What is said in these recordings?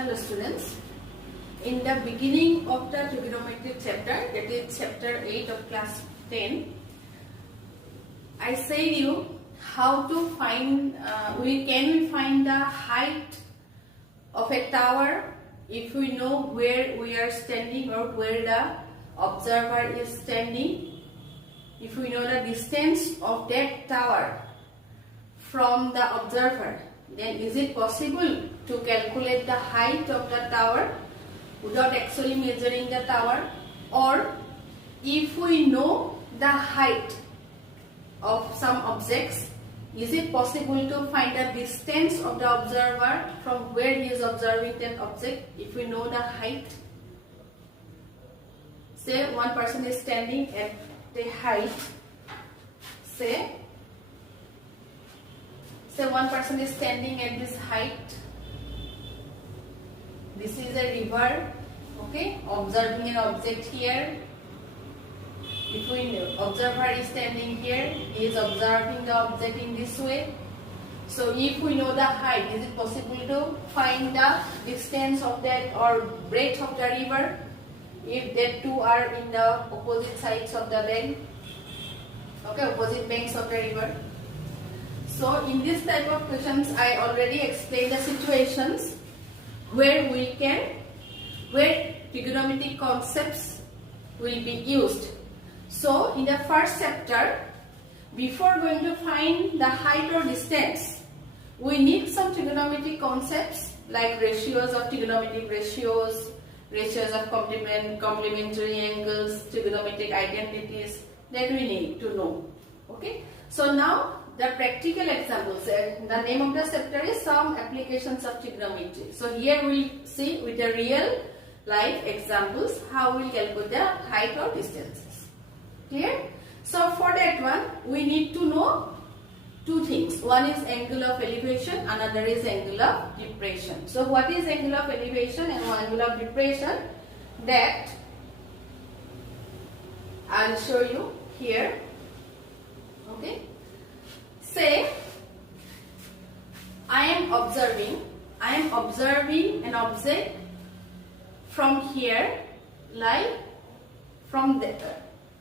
Hello students. In the beginning of the trigonometry chapter, that is chapter 8 of class 10, I said you how to find, we can find the height of a tower if we know where we are standing or where the observer is standing. If we know the distance of that tower from the observer, then is it possible to calculate the height of the tower without actually measuring the tower? Or if we know the height of some objects, is it possible to find the distance of the observer from where he is observing that object if we know the height? Say one person is standing at the height, say one person is standing at this height. This is a river, okay, observing an object here. If we know observer is standing here, he is observing the object in this way. So if we know the height, is it possible to find the distance of that or breadth of the river if that two are in the opposite sides of the bank, okay, opposite banks of the river? So in this type of questions, I already explained the situations where trigonometric concepts will be used. So in the first chapter, before going to find the height or distance, we need some trigonometric concepts like ratios of trigonometric ratios, ratios of complementary angles, trigonometric identities that we need to know. Okay. So now the practical examples, the name of the chapter is some applications of trigonometry. So here we will see with the real life examples how we will calculate the height or distances. Clear? So for that one we need to know two things. One is angle of elevation, another is angle of depression. So what is angle of elevation and angle of depression? That I will show you here. Okay. Say I am observing an object from here, like from the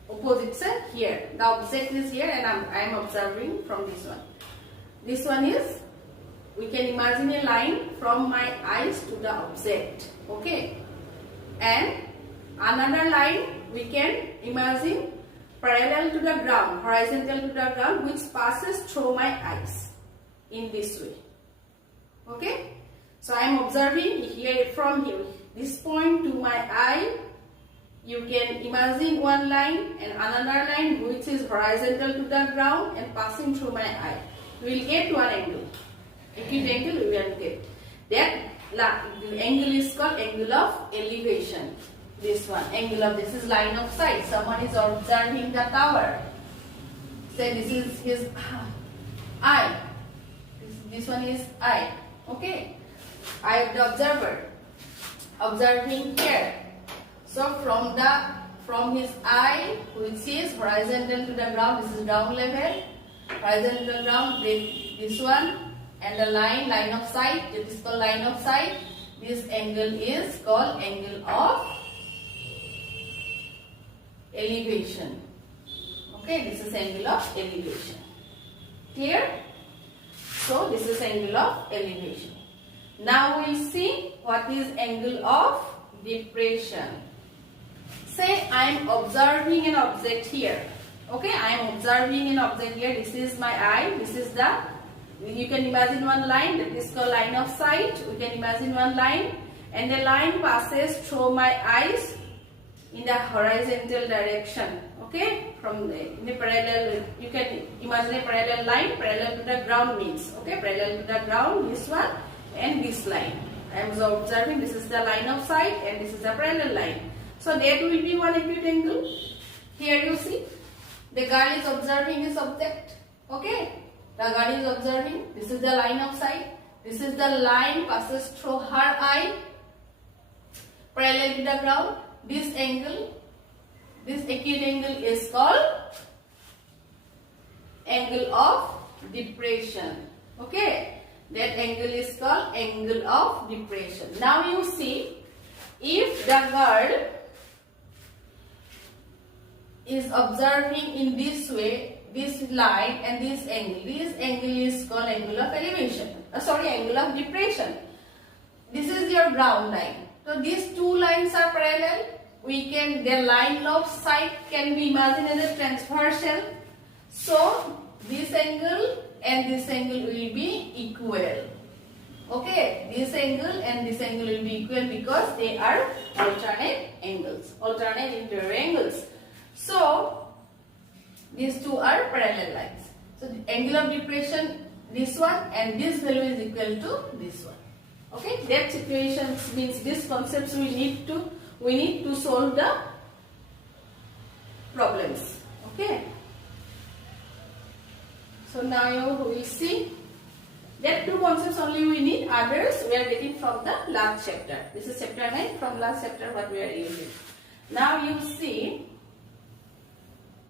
opposite side here. The object is here and I am observing from this one. This one is, we can imagine a line from my eyes to the object, okay, and another line we can imagine parallel to the ground, horizontal to the ground, which passes through my eyes in this way. Okay, so I am observing here from here, this point to my eye. You can imagine one line and another line which is horizontal to the ground and passing through my eye. We will get one angle, acute angle we will get. That angle is called angle of elevation. This one, angle of, this is line of sight. Someone is observing the tower. Say this is his eye. This one is eye. Okay. Eye of the observer. Observing here. So from his eye, which is horizontal to the ground, this is ground level. Horizontal to the ground, this one, and the line of sight, that is called line of sight. This angle is called angle of elevation. Okay, this is angle of elevation. Clear? So this is angle of elevation. Now we will see what is angle of depression. Say I am observing an object here. Okay, I am observing an object here. This is my eye. This is the, you can imagine one line, that is called line of sight. We can imagine one line and the line passes through my eyes in the horizontal direction. Okay, from in the parallel, you can imagine a parallel line, parallel to the ground means, okay, parallel to the ground, this one and this line. I am observing, this is the line of sight and this is the parallel line. So that will be one acute angle. Here you see, the girl is observing this object, okay, the girl is observing, this is the line of sight, this is the line passes through her eye, parallel to the ground. This angle, this acute angle is called angle of depression. Okay. That angle is called angle of depression. Now you see, if the girl is observing in this way, this line and this angle is called angle of elevation. Angle of depression. This is your ground line. So these two lines are parallel. Their line of sight can be imagined as a transversal. So this angle and this angle will be equal. Okay, this angle and this angle will be equal because they are alternate angles, alternate interior angles. So these two are parallel lines. So the angle of depression, this one, and this value is equal to this one. Okay, that situation means these concepts we need to solve the problems. Okay. So now you will see that two concepts only we need. Others we are getting from the last chapter. This is chapter 9. From last chapter what we are using. Now you see